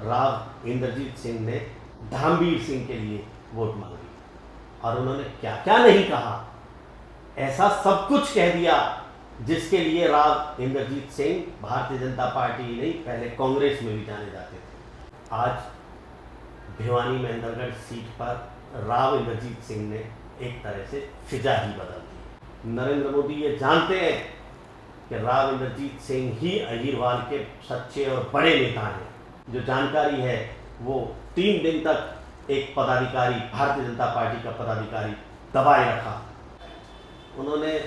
राव इंद्रजीत सिंह ने धर्मवीर सिंह के लिए वोट मांगी और उन्होंने क्या क्या नहीं कहा, ऐसा सब कुछ कह दिया जिसके लिए राव इंद्रजीत सिंह भारतीय जनता पार्टी ही नहीं पहले कांग्रेस में भी जाने जाते थे। आज भिवानी महेंद्रगढ़ सीट पर राव इंद्रजीत सिंह ने एक तरह से फिजा ही बदल दी। नरेंद्र मोदी ये जानते हैं कि राव इंद्रजीत सिंह ही अहीरवाल के सच्चे और बड़े नेता हैं। जो जानकारी है वो 3 दिन तक एक पदाधिकारी, भारतीय जनता पार्टी का पदाधिकारी दबाए रखा। उन्होंने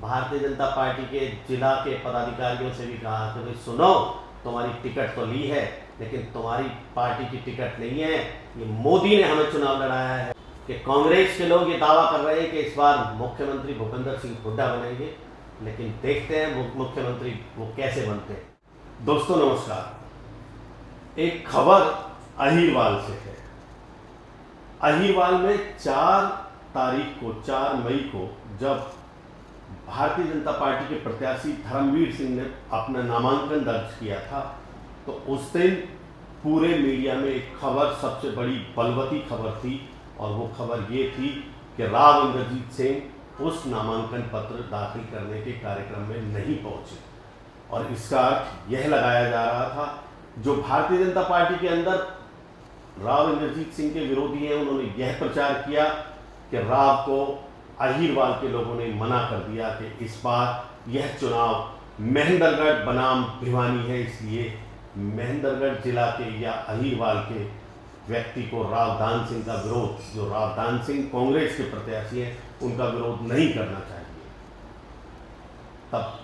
भारतीय जनता पार्टी के जिला के पदाधिकारियों से भी कहा कि भाई सुनो, तुम्हारी टिकट तो ली है लेकिन तुम्हारी पार्टी की टिकट नहीं है, ये मोदी ने हमें चुनाव लड़ाया है। कि कांग्रेस के लोग ये दावा कर रहे हैं कि इस बार मुख्यमंत्री भूपेंद्र सिंह हुड्डा बनेंगे, लेकिन देखते हैं मुख्यमंत्री वो कैसे बनते हैं। दोस्तों नमस्कार। एक खबर अहीरवाल से है। अहीरवाल में 4 मई को जब भारतीय जनता पार्टी के प्रत्याशी धर्मवीर सिंह ने अपना नामांकन दर्ज किया था, तो उस दिन पूरे मीडिया में एक खबर, सबसे बड़ी बलवती खबर थी, और वो खबर ये थी कि राव इंद्रजीत सिंह उस नामांकन पत्र दाखिल करने के कार्यक्रम में नहीं पहुंचे। और इसका अर्थ यह लगाया जा रहा था, जो भारतीय जनता पार्टी के अंदर राव इंद्रजीत सिंह के विरोधी हैं, उन्होंने यह प्रचार किया कि राव को अहीरवाल के लोगों ने मना कर दिया कि इस बार यह चुनाव महेंद्रगढ़ बनाम भिवानी है, इसलिए महेंद्रगढ़ जिला के या अहीरवाल के व्यक्ति को रावदान सिंह का विरोध, जो रावदान सिंह कांग्रेस के प्रत्याशी हैं, उनका विरोध नहीं करना चाहिए। तब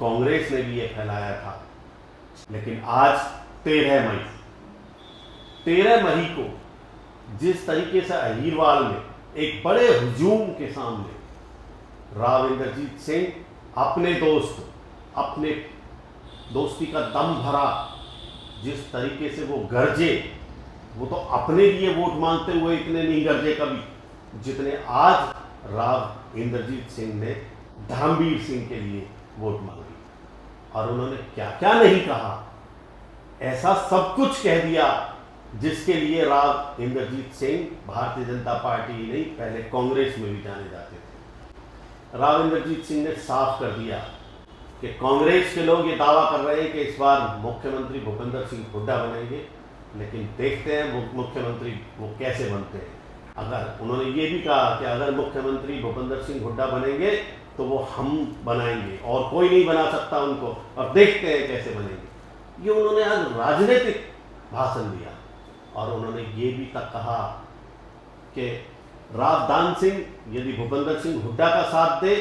कांग्रेस ने भी ये फैलाया था। लेकिन आज 13 मई को जिस तरीके से अहीरवाल में एक बड़े हुजूम के सामने राव इंद्रजीत सिंह अपने दोस्ती का दम भरा, जिस तरीके से वो गरजे, वो तो अपने लिए वोट मांगते हुए इतने नहीं गरजे कभी, जितने आज राव इंद्रजीत सिंह ने धर्मवीर सिंह के लिए वोट मांगी। और उन्होंने क्या क्या नहीं कहा, ऐसा सब कुछ कह दिया जिसके लिए राव इंद्रजीत सिंह भारतीय जनता पार्टी ही नहीं पहले कांग्रेस में भी जाने जाते थे। राव इंद्रजीत सिंह ने साफ कर दिया कि कांग्रेस के लोग ये दावा कर रहे हैं कि इस बार मुख्यमंत्री भूपेंद्र सिंह हुड्डा बनेंगे, लेकिन देखते हैं मुख्यमंत्री वो कैसे बनते हैं। अगर उन्होंने ये भी कहा कि अगर मुख्यमंत्री भूपेंद्र सिंह हुड्डा बनेंगे तो वो हम बनाएंगे और कोई नहीं बना सकता उनको, और देखते हैं कैसे बनेंगे। ये उन्होंने आज राजनीतिक भाषण दिया। और उन्होंने ये भी तक कहा कि रावदान सिंह यदि भूपेंद्र सिंह हुड्डा का साथ दे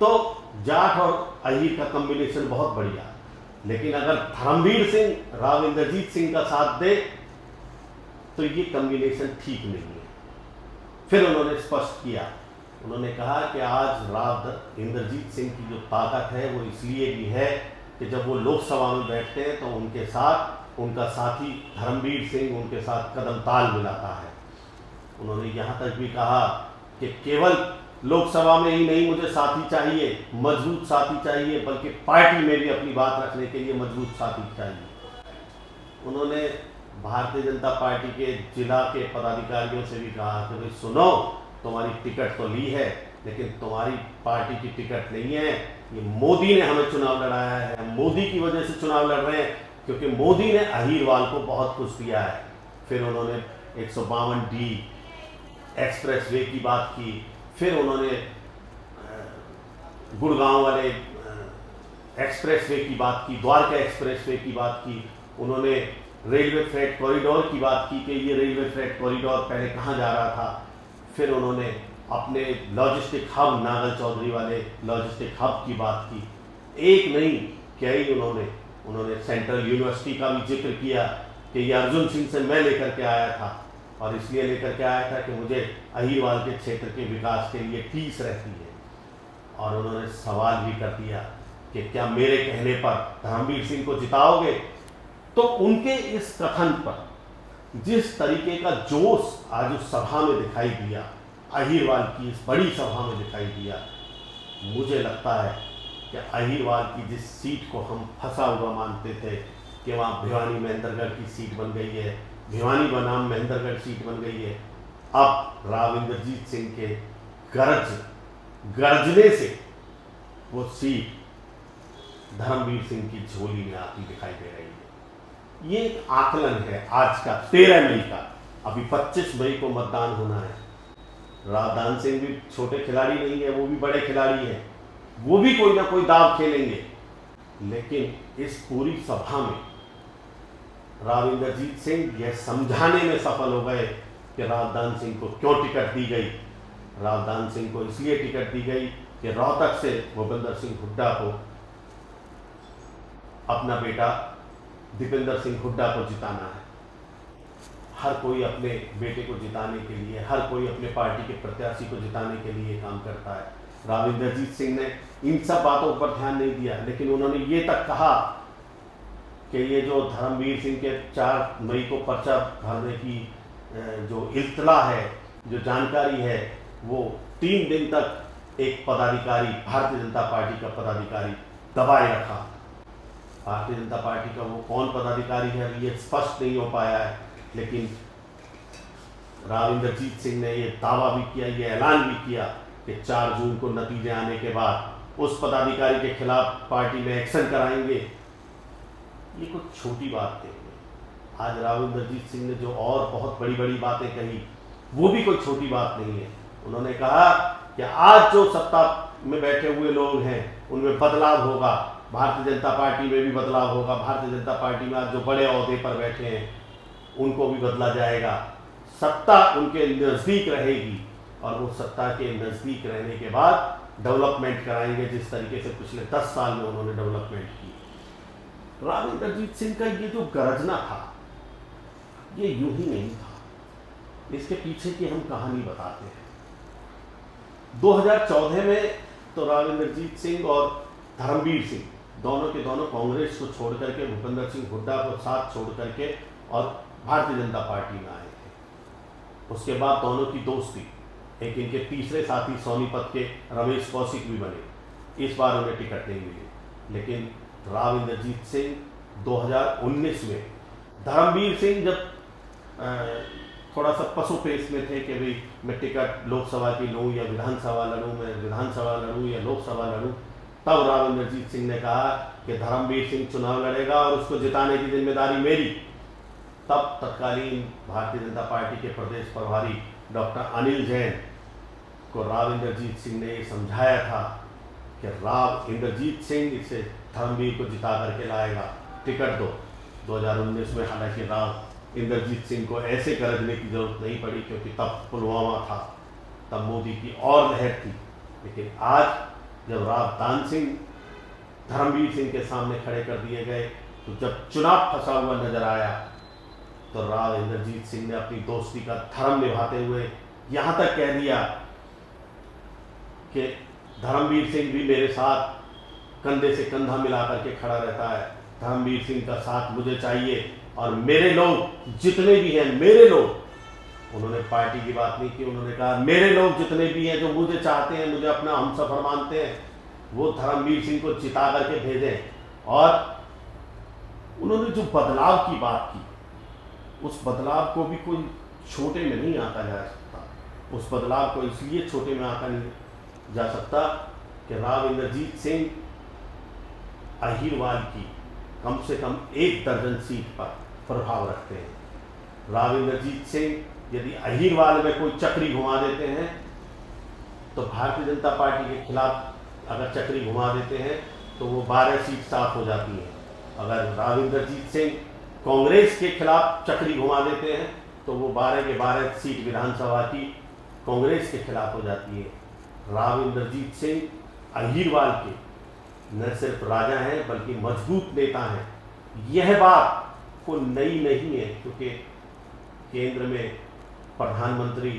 तो जाट और अहीर का कॉम्बिनेशन बहुत बढ़िया, लेकिन अगर धर्मवीर सिंह राव इंद्रजीत सिंह का साथ दे तो ये कॉम्बिनेशन ठीक नहीं है। फिर उन्होंने स्पष्ट किया, उन्होंने कहा कि आज राव इंद्रजीत सिंह की जो ताकत है वो इसलिए भी है कि जब वो लोकसभा में बैठते हैं तो उनके साथ उनका साथी धर्मवीर सिंह उनके साथ कदम ताल मिलाता है। उन्होंने यहाँ तक भी कहा कि केवल लोकसभा में ही नहीं मुझे साथी चाहिए, मजबूत साथी चाहिए, बल्कि पार्टी में भी अपनी बात रखने के लिए मजबूत साथी चाहिए। उन्होंने भारतीय जनता पार्टी के जिला के पदाधिकारियों से भी कहा कि भाई सुनो, तुम्हारी टिकट तो ली है लेकिन तुम्हारी पार्टी की टिकट नहीं है, ये मोदी ने हमें चुनाव लड़ाया है, मोदी की वजह से चुनाव लड़ रहे हैं, क्योंकि मोदी ने अहीरवाल को बहुत कुछ दिया है। फिर उन्होंने 152D एक्सप्रेसवे की बात की, फिर उन्होंने गुड़गांव वाले एक्सप्रेसवे की बात की, द्वारका एक्सप्रेसवे की बात की, उन्होंने रेलवे फ्रेट कॉरिडोर की बात की कि ये रेलवे फ्रेट कॉरिडोर पहले कहाँ जा रहा था। फिर उन्होंने अपने लॉजिस्टिक हब, नागल चौधरी वाले लॉजिस्टिक हब की बात की। एक नहीं कई उन्होंने सेंट्रल यूनिवर्सिटी का भी जिक्र किया कि ये अर्जुन सिंह से मैं लेकर के आया था, और इसलिए लेकर के आया था कि मुझे अहीरवाल के क्षेत्र के विकास के लिए फीस रहती है। और उन्होंने सवाल भी कर दिया कि क्या मेरे कहने पर धर्मवीर सिंह को जिताओगे। तो उनके इस कथन पर जिस तरीके का जोश आज उस सभा में दिखाई दिया, अहीरवाल की इस बड़ी सभा में दिखाई दिया, मुझे लगता है कि अहीरवाल की जिस सीट को हम फंसा हुआ मानते थे, कि वहाँ भिवानी महेंद्रगढ़ की सीट बन गई है, भिवानी बनाम महेंद्रगढ़ सीट बन गई है। अब राव इंद्रजीत सिंह के गरजने से वो सीट धर्मवीर सिंह की झोली में आती दिखाई दे रही है। ये एक आकलन है आज का 13 मई का। अभी 25 मई को मतदान होना है। राव दान सिंह भी छोटे खिलाड़ी नहीं है, वो भी बड़े खिलाड़ी हैं, वो भी कोई ना कोई दाव खेलेंगे। लेकिन इस पूरी सभा में राव इंद्रजीत सिंह यह समझाने में सफल हो गए कि राव दान सिंह को क्यों टिकट दी गई। राव दान सिंह को इसलिए टिकट दी गई कि रोहतक से भूपेंद्र सिंह हुड्डा को अपना बेटा दीपेंद्र सिंह हुड्डा को जिताना है। हर कोई अपने बेटे को जिताने के लिए, हर कोई अपने पार्टी के प्रत्याशी को जिताने के लिए काम करता है। राव इंद्रजीत सिंह ने इन सब बातों पर ध्यान नहीं दिया, लेकिन उन्होंने ये तक कहा कि ये जो धर्मवीर सिंह के 4 मई को पर्चा भरने की जो इत्तला है, जो जानकारी है, वो 3 दिन तक एक पदाधिकारी, भारतीय जनता पार्टी का पदाधिकारी दबाए रखा। भारतीय जनता पार्टी का वो कौन पदाधिकारी है ये स्पष्ट नहीं हो पाया है, लेकिन राव इंद्रजीत सिंह ने ये दावा भी किया, ये ऐलान भी किया कि 4 जून को नतीजे आने के बाद उस पदाधिकारी के खिलाफ पार्टी में एक्शन कराएंगे। ये कुछ छोटी बात नहीं है। आज राव इंद्रजीत सिंह ने जो और बहुत बड़ी बड़ी बातें कही, वो भी कोई छोटी बात नहीं है। उन्होंने कहा कि आज जो सत्ता में बैठे हुए लोग हैं उनमें बदलाव होगा, भारतीय जनता पार्टी में भी बदलाव होगा। भारतीय जनता पार्टी में आज जो बड़े ओहदे पर बैठे हैं उनको भी बदला जाएगा। सत्ता उनके नज़दीक रहेगी और वो सत्ता के नज़दीक रहने के बाद डेवलपमेंट कराएंगे, जिस तरीके से पिछले 10 साल में उन्होंने डेवलपमेंट की। राव इंद्रजीत सिंह का ये जो गरजना था, ये यूं ही नहीं था। इसके पीछे की हम कहानी बताते हैं। 2014 में तो राव इंद्रजीत सिंह और धर्मवीर सिंह दोनों के दोनों कांग्रेस को छोड़ करके, भूपेंद्र सिंह हुड्डा को साथ छोड़ करके और भारतीय जनता पार्टी में आए थे। उसके बाद दोनों की दोस्ती, एक इनके तीसरे साथी सोनीपत के रमेश कौशिक भी बने। इस बार उन्हें टिकट नहीं मिली, लेकिन राव इंद्रजीत सिंह 2019 में धर्मवीर सिंह जब थोड़ा सा पसुपेश में थे कि भाई मैं टिकट लोकसभा की लूँ या विधानसभा लड़ूँ, मैं विधानसभा लड़ूँ या लोकसभा लड़ूँ, तब राव इंद्रजीत सिंह ने कहा कि धर्मवीर सिंह चुनाव लड़ेगा और उसको जिताने की जिम्मेदारी मेरी। तब तत्कालीन भारतीय जनता पार्टी के प्रदेश प्रभारी डॉक्टर अनिल जैन को राव इंद्रजीत सिंह ने ये समझाया था कि राव इंद्रजीत सिंह इसे धर्मवीर को जिता करके लाएगा, टिकट दो। 2019 में हालांकि राव इंद्रजीत सिंह को ऐसे गरजने की जरूरत नहीं पड़ी, क्योंकि तब पुलवामा था, तब मोदी की और लहर थी। लेकिन आज जब राव दान सिंह धर्मवीर सिंह के सामने खड़े कर दिए गए, तो जब चुनाव फंसा हुआ नजर आया, तो राव इंद्रजीत सिंह ने अपनी दोस्ती का धर्म निभाते हुए यहाँ तक कह दिया कि धर्मवीर सिंह भी मेरे साथ कंधे से कंधा मिला करके खड़ा रहता है। धर्मवीर सिंह का साथ मुझे चाहिए और मेरे लोग जितने भी हैं, मेरे लोग, उन्होंने पार्टी की बात नहीं की, उन्होंने कहा मेरे लोग जितने भी हैं जो मुझे चाहते हैं, मुझे अपना हमसफर मानते हैं, वो धर्मवीर सिंह को जिता करके भेजें। और उन्होंने जो बदलाव की बात की, उस बदलाव को भी कोई छोटे में नहीं आंका जा सकता। उस बदलाव को इसलिए छोटे में आंका नहीं जा सकता कि राव इंद्रजीत सिंह अहीरवाल की कम से कम 1 दर्जन सीट पर प्रभाव रखते हैं। राव इंद्रजीत सिंह यदि अहीरवाल में कोई चक्री घुमा देते हैं, तो भारतीय जनता पार्टी के खिलाफ अगर चक्री घुमा देते हैं तो वो 12 सीट साफ हो जाती है। अगर राव इंद्रजीत सिंह कांग्रेस के खिलाफ चक्री घुमा देते हैं तो वो 12 के 12 सीट विधानसभा की कांग्रेस के खिलाफ हो जाती है। राव इंद्रजीत सिंह अहीरवाल के न सिर्फ राजा हैं बल्कि मजबूत नेता हैं। यह बात कोई नई नहीं है, क्योंकि केंद्र में प्रधानमंत्री,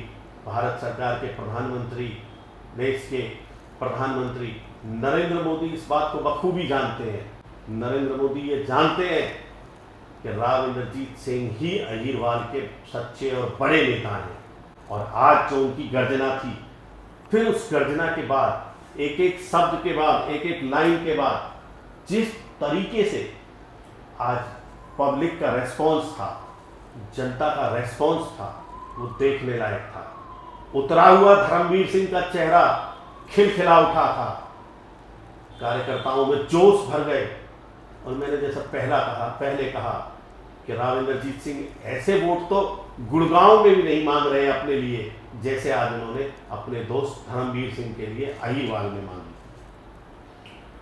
भारत सरकार के प्रधानमंत्री, देश के प्रधानमंत्री नरेंद्र मोदी इस बात को बखूबी जानते हैं। नरेंद्र मोदी ये जानते हैं कि राव इंद्रजीत सिंह ही अहीरवाल के सच्चे और बड़े नेता हैं। और आज जो उनकी गर्जना थी, फिर उस गर्जना के बाद, एक एक शब्द के बाद, एक एक लाइन के बाद, जिस तरीके से आज पब्लिक का रेस्पॉन्स था, जनता का रेस्पॉन्स था, वो देखने लायक था। उतरा हुआ धर्मवीर सिंह का चेहरा खिलखिला उठा था, कार्यकर्ताओं में जोश भर गए। और मैंने जैसा पहले कहा कि राव इंद्रजीत सिंह ऐसे वोट तो गुड़गांव में भी नहीं मांग रहे अपने लिए, जैसे आज उन्होंने अपने दोस्त धर्मवीर सिंह के लिए अहिरवाल में मांगी।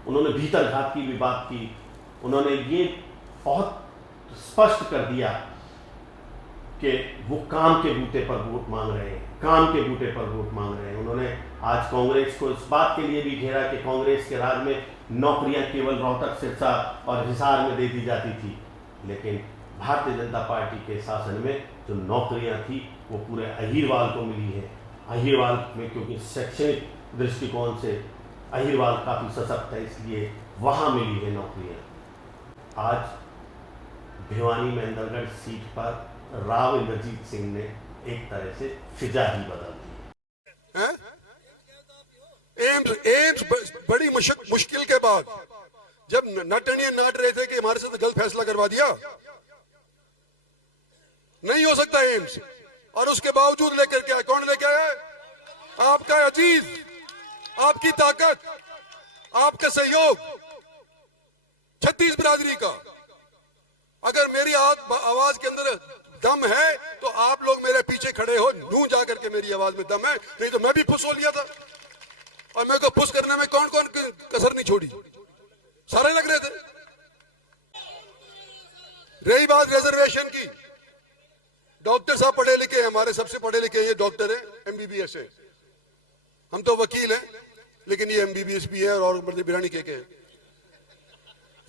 उन्होंने भीतरघात की भी बात की। उन्होंने ये बहुत स्पष्ट कर दिया कि वो काम के बूते पर वोट मांग रहे हैं, काम के बूते पर वोट मांग रहे हैं। उन्होंने आज कांग्रेस को इस बात के लिए भी घेरा कि कांग्रेस के राज में नौकरियां केवल रोहतक, सिरसा और हिसार में दे दी जाती थी, लेकिन भारतीय जनता पार्टी के शासन में जो नौकरियां थी वो पूरे अहिरवाल को मिली है। अहिरवाल में क्योंकि शैक्षणिक दृष्टिकोण से अहिरवाल काफ़ी सशक्त है, इसलिए वहाँ मिली है नौकरियां। आज भिवानी महेंद्रगढ़ सीट पर राव इंद्रजीत सिंह ने एक तरह से फिजा ही बदल दी है। एम्स बड़ी मुश्किल के बाद जब नटनिया नाट रहे थे कि हमारे साथ गलत फैसला करवा दिया, नहीं हो सकता एम्स, और उसके बावजूद लेकर के आया। कौन लेकर आया? आपका अजीज, आपकी ताकत, आपका सहयोग, छत्तीस बिरादरी का। अगर मेरी आवाज के अंदर दम है तो आप लोग मेरे पीछे खड़े हो, नू जाकर के मेरी आवाज में दम है, नहीं तो मैं भी फुस हो लिया था। और मेरे को फुस करने में कौन कौन कसर नहीं छोड़ी, सारे लग रहे थे। रही बात रिजर्वेशन की, डॉक्टर साहब पढ़े लिखे हैं, हमारे सबसे पढ़े लिखे ये डॉक्टर है, एमबीबीएस है। हम तो वकील हैं, लेकिन ये एमबीबीएस भी है और बिरानी के हैं।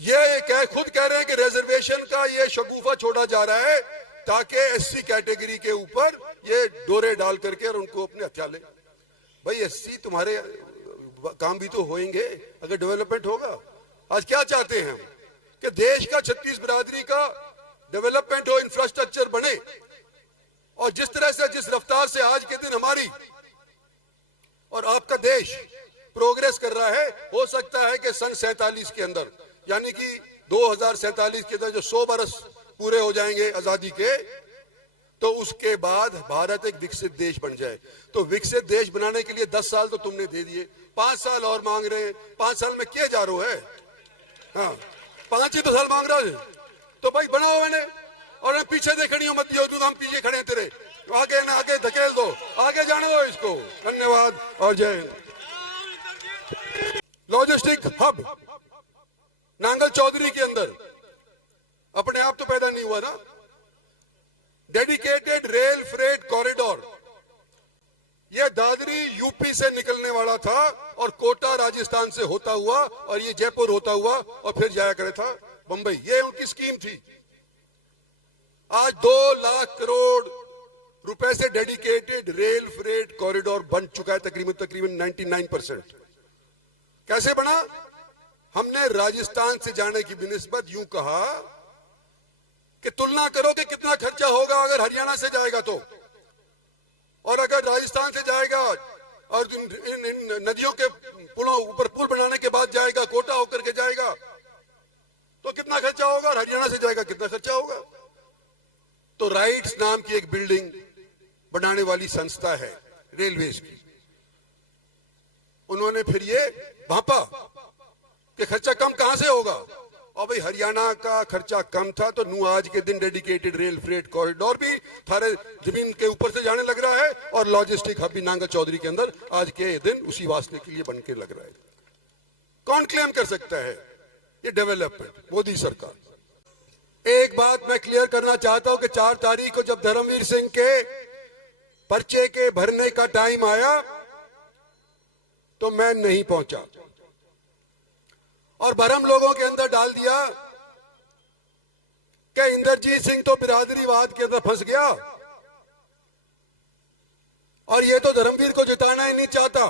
ये खुद कह रहे हैं कि रिजर्वेशन का ये शगुफा छोड़ा जा रहा है ताकि एससी कैटेगरी के ऊपर ये डोरे डाल करके और उनको अपने हथियार ले। भाई एससी तुम्हारे काम भी तो होंगे अगर डेवलपमेंट होगा। आज क्या चाहते हैं हम कि देश का 36 बिरादरी का डेवलपमेंट हो, इंफ्रास्ट्रक्चर बने। और जिस तरह से, जिस रफ्तार से आज के दिन हमारी और आपका देश प्रोग्रेस कर रहा है, हो सकता है कि सन 47 के अंदर, यानी कि 2047 के अंदर जो 100 बरस पूरे हो जाएंगे आजादी के, तो उसके बाद भारत एक विकसित देश बन जाए। तो विकसित देश बनाने के लिए 10 साल तो तुमने दे दिए, 5 साल और मांग रहे हैं। 5 साल में किए जा रहे है, हाँ 5 ही तो साल मांग रहा है। तो भाई बनाओ मैंने, और मैं पीछे देखनी हो मत दियो, तू हम पीछे खड़े तेरे, आगे ना आगे धकेल दो, आगे जाने दो इसको। धन्यवाद और जय हिंद। लॉजिस्टिक हब नांगल चौधरी के अंदर अपने आप तो पैदा नहीं हुआ ना। डेडिकेटेड रेल फ्रेट कॉरिडोर, यह दादरी यूपी से निकलने वाला था और कोटा राजस्थान से होता हुआ और ये जयपुर होता हुआ और फिर जाया करे था बंबई। ये उनकी स्कीम थी। आज 2 लाख करोड़ रुपए से डेडिकेटेड रेल फ्रेट कॉरिडोर बन चुका है, तकरीबन 99%। कैसे बना? हमने राजस्थान से जाने की बिनिस्बत यूं कहा कि तुलना करो कि कितना खर्चा होगा अगर हरियाणा से जाएगा तो, और अगर राजस्थान से जाएगा और इन नदियों के पुलों ऊपर पुल बनाने के बाद जाएगा, कोटा होकर के जाएगा, तो कितना खर्चा होगा, और हरियाणा से जाएगा कितना खर्चा होगा। तो राइट्स नाम की एक बिल्डिंग बनाने वाली संस्था है रेलवेज की, उन्होंने फिर ये भापा कि खर्चा कम कहां से होगा, और भाई हरियाणा का खर्चा कम था तो नू आज के दिन डेडिकेटेड रेल फ्रेट कॉरिडोर भी थारे जमीन के ऊपर से जाने लग रहा है, और लॉजिस्टिक हब भी नांगल चौधरी के अंदर आज के दिन उसी वास्ते के लिए बन के लग रहा है। कौन क्लेम कर सकता है ये डेवलपमेंट? मोदी सरकार। एक बात मैं क्लियर करना चाहता हूं कि 4 तारीख को जब धर्मवीर सिंह के पर्चे के भरने का टाइम आया तो मैं नहीं पहुंचा, और भरम लोगों के अंदर डाल दिया कि इंद्रजीत सिंह तो बिरादरीवाद के अंदर फंस गया और ये तो धर्मवीर को जिताना ही नहीं चाहता।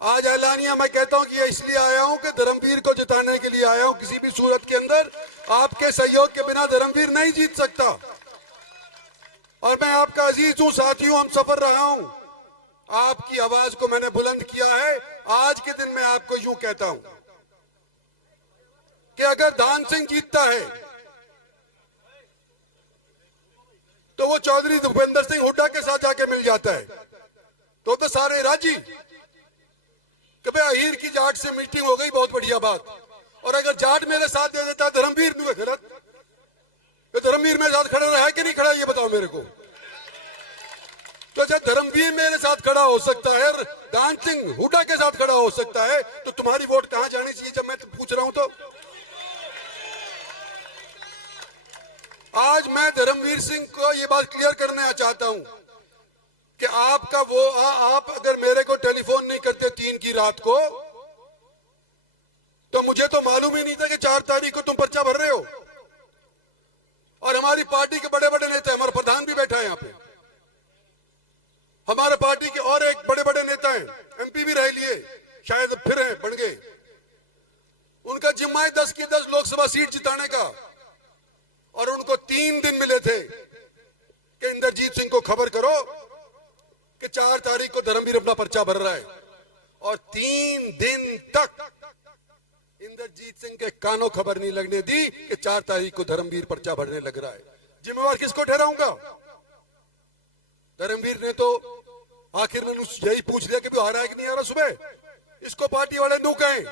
आज ऐलानिया मैं कहता हूं कि ये इसलिए आया हूं कि धर्मवीर को जिताने के लिए आया हूं। किसी भी सूरत के अंदर आपके सहयोग के बिना धर्मवीर नहीं जीत सकता, और मैं आपका अजीज हूं, साथियों, हम सफर रहा हूं। आपकी आवाज को मैंने बुलंद किया है। आज के दिन मैं आपको यूं कहता हूं कि अगर दान सिंह जीतता है तो वो चौधरी भूपेंद्र सिंह हुड्डा के साथ जाके मिल जाता है, तो सारे राजी कि भाई अहीर की जाट से मीटिंग हो गई, बहुत बढ़िया बात। और अगर जाट मेरे साथ दे देता है धर्मवीर नहीं गलत, तो धर्मवीर मेरे साथ खड़ा रहा है कि नहीं खड़ा, ये बताओ मेरे को। तो जब धर्मवीर मेरे साथ खड़ा हो सकता है, दान सिंह हुड्डा के साथ खड़ा हो सकता है, तो तुम्हारी वोट कहां जानी चाहिए जब मैं पूछ रहा हूं। तो आज मैं धर्मवीर सिंह को ये बात क्लियर करना चाहता हूं कि आपका वो आप अगर मेरे को टेलीफोन नहीं करते 3 की रात को, तो मुझे तो मालूम ही नहीं था कि 4 तारीख को तुम पर्चा भर रहे हो। और हमारी पार्टी के बड़े बड़े नेता, हमारा प्रधान भी बैठा है यहाँ पे, हमारे पार्टी के और एक बड़े बड़े नेता हैं, एमपी भी रह लिए, शायद फिर हैं, बन गए। उनका जिम्मा है 10 की 10 लोकसभा सीट जिताने का, और उनको 3 दिन मिले थे कि इंद्रजीत सिंह को खबर करो कि 4 तारीख को धर्मवीर अपना पर्चा भर रहा है। और 3 दिन तक इंद्रजीत सिंह के कानों खबर नहीं लगने दी कि 4 तारीख को धर्मवीर पर्चा भरने लग रहा है। जिम्मेवार किसको ठहराऊंगा? धर्मवीर ने तो आखिर में यही पूछ लिया कि भी आ रहा है कि नहीं आ रहा सुबह। इसको पार्टी वाले नो कहें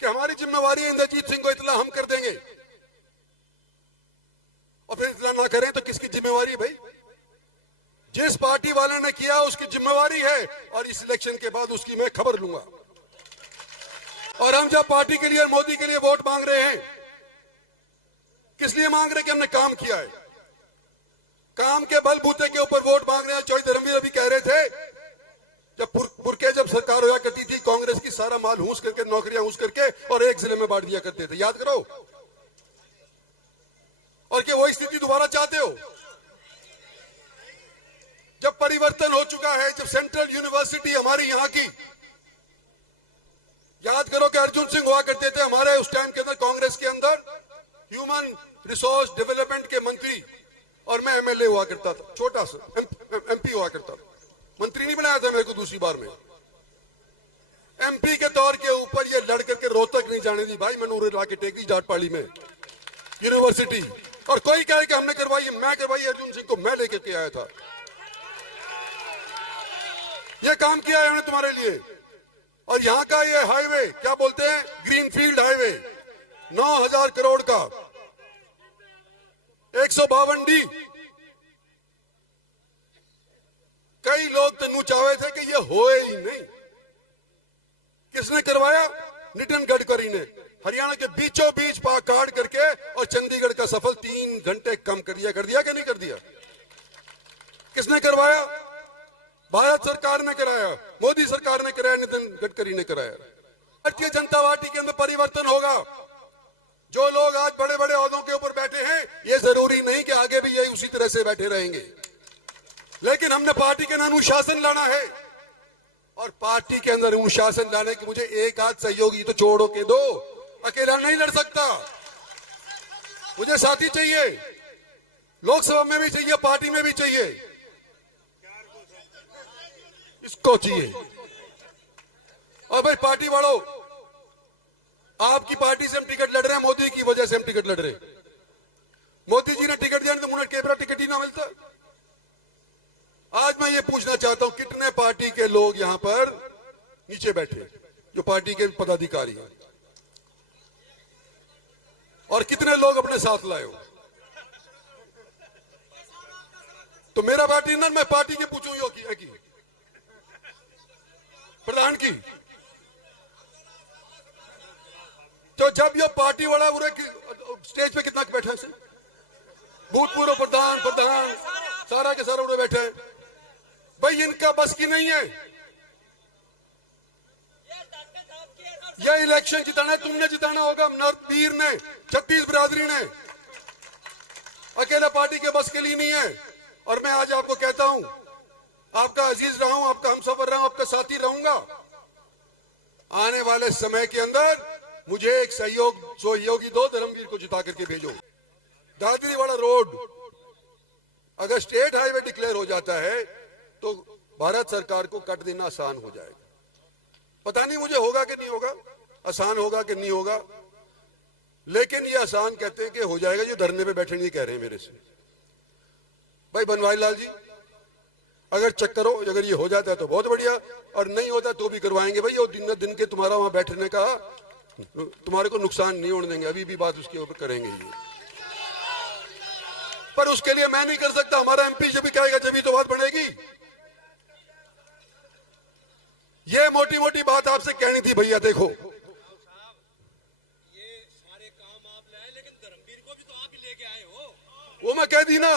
कि हमारी जिम्मेवारी है इंद्रजीत सिंह को इतना हम कर देंगे, और फिर इतना ना करें तो किसकी जिम्मेवारी भाई? जिस पार्टी वाले ने किया उसकी जिम्मेवारी है, और इस इलेक्शन के बाद उसकी मैं खबर लूंगा। और हम जब पार्टी के लिए, मोदी के लिए वोट मांग रहे हैं, किस लिए मांग रहे हैं? कि हमने काम किया है, काम के बलबूते के ऊपर वोट मांग रहे हैं। चौधरी धर्मवीर अभी कह रहे थे, जब सरकार होया करती थी कांग्रेस की, सारा माल हूस करके, नौकरियां हूस करके, और एक जिले में बांट दिया करते थे, याद करो। और क्या वही स्थिति दोबारा चाहते हो? जब परिवर्तन हो चुका है, जब सेंट्रल यूनिवर्सिटी हमारी यहां की, याद करो कि अर्जुन सिंह हुआ करते थे हमारे उस टाइम के अंदर, कांग्रेस के अंदर ह्यूमन रिसोर्स डेवलपमेंट के मंत्री, और मैं एमएलए हुआ करता था, छोटा सा एमपी हुआ करता था, मंत्री नहीं बनाया था मेरे को दूसरी बार में। एमपी के तौर के ऊपर ये लड़ करके रोहतक नहीं जाने दी भाई, मैंने उन्हें लाके टेकी जाटपाड़ी में यूनिवर्सिटी। और कोई कहे कि हमने करवाई, मैं करवाई, अर्जुन सिंह को मैं लेकर के आया था। ये काम किया है हमने तुम्हारे लिए। और यहां का ये हाईवे, क्या बोलते हैं, ग्रीनफील्ड हाईवे, 9,000 करोड़ का, 152D। कई लोग तो चाहे थे कि ये होए ही नहीं। किसने करवाया? नितिन गडकरी ने, हरियाणा के बीचों बीच काट करके, और चंडीगढ़ का सफर 3 घंटे कम कर दिया कि नहीं कर दिया? किसने करवाया? भारत सरकार ने कराया, मोदी सरकार ने कराया, नितिन गडकरी ने कराया। भारतीय जनता पार्टी के अंदर परिवर्तन होगा। जो लोग आज बड़े बड़े ओहदों के ऊपर बैठे हैं, ये जरूरी नहीं कि आगे भी यही उसी तरह से बैठे रहेंगे, लेकिन हमने पार्टी के अंदर अनुशासन लाना है। और पार्टी के अंदर अनुशासन लाने की मुझे एक आध सहयोगी तो छोड़ो के दो, अकेला नहीं लड़ सकता, मुझे साथी चाहिए, लोकसभा में भी चाहिए, पार्टी में भी चाहिए, इसको चाहिए। और भाई पार्टी वालों, आपकी पार्टी से हम टिकट लड़ रहे हैं, मोदी की वजह से हम टिकट लड़ रहे हैं। मोदी जी ने टिकट दिया तो मुझे केबरा टिकट ही ना मिलता। आज मैं ये पूछना चाहता हूं, कितने पार्टी के लोग यहां पर नीचे बैठे, जो पार्टी के पदाधिकारी हैं, और कितने लोग अपने साथ लाए हो? तो मेरा पार्टी ना, मैं पार्टी के पूछूं यो की प्रधान की। तो जब ये पार्टी वाला स्टेज पे कितना बैठा है, भूतपूर्व प्रधान सारा के सारा उड़े बैठे हैं भाई, इनका बस की नहीं है। यह इलेक्शन जिताना है, तुमने जिताना होगा, नरवीर ने, 36 बिरादरी ने, अकेला पार्टी के बस के लिए नहीं है। और मैं आज आपको कहता हूं, आपका अजीज रहा हूं, आपका हमसफर रहा हूं, आपका साथी रहूंगा। आने वाले समय के अंदर मुझे एक सहयोगी दो, धर्मवीर को जिता करके भेजो। दादरी वाला रोड अगर स्टेट हाईवे डिक्लेयर हो जाता है तो भारत सरकार को कट देना आसान हो जाएगा। पता नहीं मुझे होगा कि नहीं होगा, आसान होगा कि नहीं होगा, लेकिन ये आसान कहते हैं कि हो जाएगा, जो धरने पे बैठे नहीं कह रहे हैं मेरे से। भाई बनवारी लाल जी, अगर चेक करो, अगर ये हो जाता है तो बहुत बढ़िया, और नहीं होता तो भी करवाएंगे भाई। और दिन दिन के तुम्हारा वहां बैठने का तुम्हारे को नुकसान नहीं होने देंगे, अभी भी बात उसके ऊपर करेंगे ये। पर उसके लिए मैं नहीं कर सकता, हमारा एमपी जब भी कहेगा जब भी तो बात बढ़ेगी। ये मोटी मोटी बात आपसे कहनी थी भैया। देखो ये सारे काम आप लाए, लेकिन धर्मवीर को भी तो आप ही लेके आए हो। वो मैं कह दी ना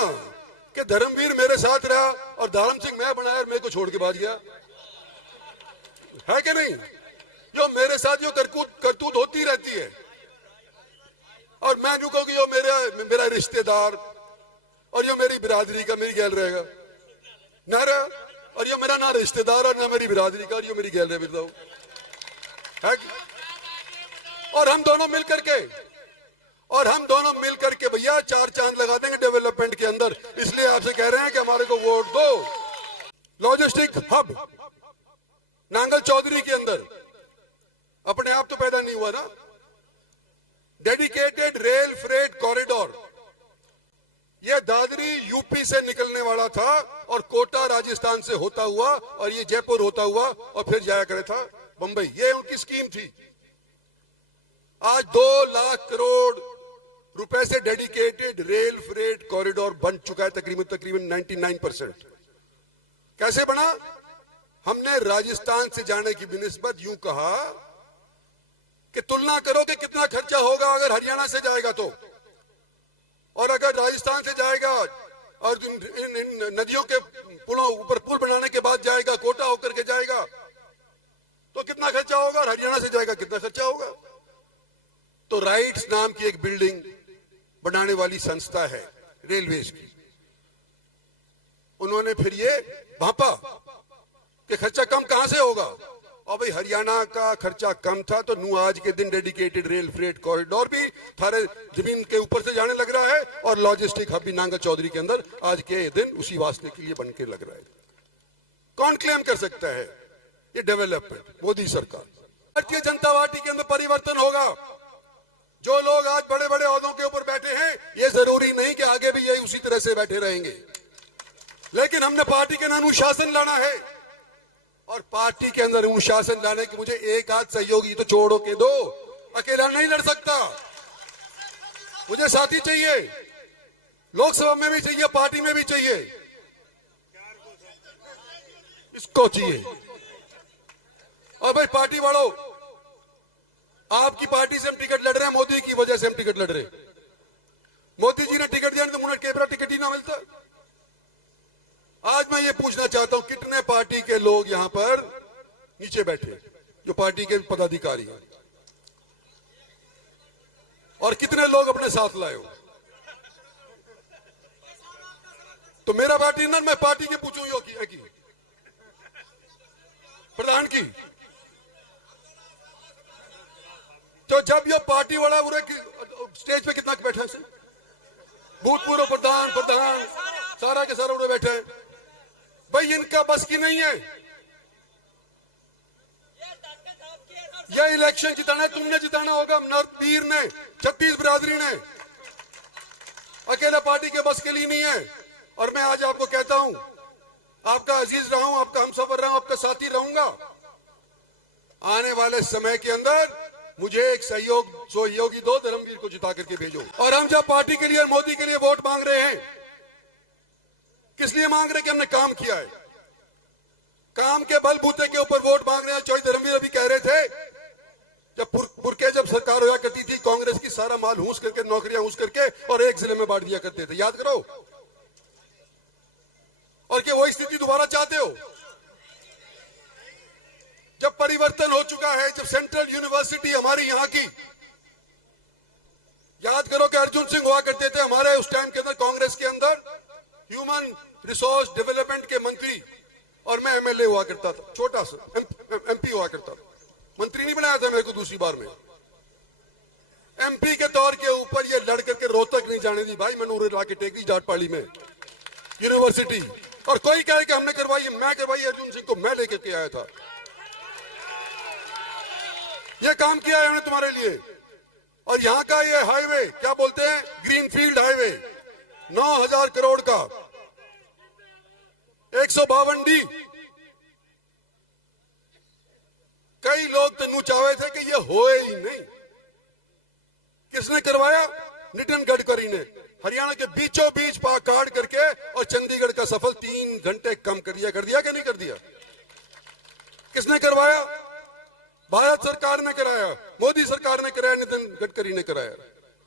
कि धर्मवीर मेरे साथ रहा और धर्म सिंह मैं बनाया, मेरे को छोड़ के भाग गया, है कि नहीं? जो मेरे साथ जो करतूत होती रहती है, और मैं जो कहूँ कि जो मेरा रिश्तेदार और जो मेरी बिरादरी का मेरी गैल रहेगा ना रहा, और ये मेरा ना रिश्तेदार और ना मेरी बिरादरी का, और ये मेरी गैल रहे फिरता हूं, है? और हम दोनों मिल करके भैया 4 चांद लगा देंगे डेवलपमेंट के अंदर। इसलिए आपसे कह रहे हैं कि हमारे को वोट दो। लॉजिस्टिक हब नांगल चौधरी के अंदर अपने आप तो पैदा नहीं हुआ ना। डेडिकेटेड रेल फ्रेट कॉरिडोर, यह दादरी यूपी से निकलने वाला था और कोटा राजस्थान से होता हुआ और ये जयपुर होता हुआ और फिर जाया करे था बंबई। ये उनकी स्कीम थी। आज 2 लाख करोड़ रुपए से डेडिकेटेड रेल फ्रेट कॉरिडोर बन चुका है, तकरीबन 99%। कैसे बना? हमने राजस्थान से जाने की बिनिस्बत यूं कहा कि तुलना करो कि कितना खर्चा होगा अगर हरियाणा से जाएगा तो, और अगर राजस्थान से जाएगा और इन नदियों के पुलों ऊपर पुल बनाने के बाद जाएगा, कोटा होकर के जाएगा, तो कितना खर्चा होगा, और हरियाणा से जाएगा कितना खर्चा होगा। तो राइट्स नाम की एक बिल्डिंग बनाने वाली संस्था है रेलवेज की, उन्होंने फिर ये भापा कि खर्चा कम कहां से होगा, और भाई हरियाणा का खर्चा कम था तो नू आज के दिन डेडिकेटेड रेल फ्रेट कॉरिडोर भी थारे जमीन के ऊपर से जाने लग रहा है, और लॉजिस्टिक हब भी नांगल चौधरी के अंदर आज के दिन उसी वास्ते के लिए बनके लग रहा है। कौन क्लेम कर सकता है ये डेवलपमेंट? मोदी सरकार। भारतीय जनता पार्टी के अंदर परिवर्तन होगा। जो लोग आज बड़े बड़े ओहदों के ऊपर बैठे हैं, ये जरूरी नहीं कि आगे भी ये उसी तरह से बैठे रहेंगे, लेकिन हमने पार्टी के अनुशासन लाना है, और पार्टी के अंदर अनुशासन लाने की मुझे एक आध सहयोगी तो छोड़ो के दो, अकेला नहीं लड़ सकता, मुझे साथी चाहिए, लोकसभा में भी चाहिए, पार्टी में भी चाहिए, इसको चाहिए। और भाई पार्टी वालों, आपकी पार्टी से हम टिकट लड़ रहे हैं, मोदी की वजह से हम टिकट लड़ रहे हैं। मोदी जी ने टिकट दिया तो मुझे केबरा टिकट ही ना मिलता। आज मैं ये पूछना चाहता हूं, कितने पार्टी के लोग यहां पर नीचे बैठे जो पार्टी के पदाधिकारी हैं, और कितने लोग अपने साथ लाए हो? तो मेरा पार्टी ना, मैं पार्टी के पूछूं यो की प्रधान की, तो जब ये पार्टी वाला पूरे स्टेज पे कितना बैठा है, भूतपूर्व प्रधान सारा के सारा उड़े बैठे हैं। भाई इनका बस की नहीं है, यह इलेक्शन जिताना है, तुमने जिताना होगा, नरवीर ने, 36 बिरादरी ने, अकेला पार्टी के बस के लिए नहीं है। और मैं आज आपको कहता हूं, आपका अजीज रहा हूं, आपका हमसफर रहा हूं, आपका साथी रहूंगा। आने वाले समय के अंदर मुझे एक सहयोगी दो, धर्मवीर को जिता करके भेजो। और हम जब पार्टी के लिए, मोदी के लिए वोट मांग रहे हैं, किस लिए मांग रहे हैं? कि हमने काम किया है, काम के बलबूते के ऊपर वोट मांग रहे हैं। चौधरी धर्मवीर अभी कह रहे थे, जब सरकार होया करती थी कांग्रेस की, सारा माल हूस करके, नौकरियां हूस करके और एक जिले में बांट दिया करते थे, याद करो। और क्या वही स्थिति दोबारा चाहते हो? जब परिवर्तन हो चुका है, जब सेंट्रल यूनिवर्सिटी हमारी यहां की, याद करो कि अर्जुन सिंह हुआ करते थे हमारे उस टाइम के अंदर कांग्रेस के अंदर ह्यूमन रिसोर्स डेवलपमेंट के मंत्री, और मैं एमएलए हुआ करता था, छोटा सा एमपी हुआ करता था, मंत्री नहीं बनाया था मेरे को दूसरी बार में। एमपी के तौर के ऊपर ये लड़ करके रोहतक नहीं जाने दी भाई, मैंने उरे लाके टेक दी जाटपाड़ी में यूनिवर्सिटी, और कोई कहे कि हमने करवाई, मैं करवाई, अर्जुन सिंह को मैं लेकर के आया था। ये काम किया है हमने तुम्हारे लिए। और यहां का ये हाईवे क्या बोलते हैं, ग्रीनफील्ड हाईवे 9,000 करोड़ का, 152D। कई लोग तो चाहे थे कि ये होए ही नहीं। किसने करवाया? नितिन गडकरी ने। हरियाणा के बीचों बीच काट करके और चंडीगढ़ का सफर 3 घंटे कम कर दिया कि नहीं कर दिया? किसने करवाया? भारत सरकार ने कराया, मोदी सरकार ने कराया, नितिन गडकरी ने कराया।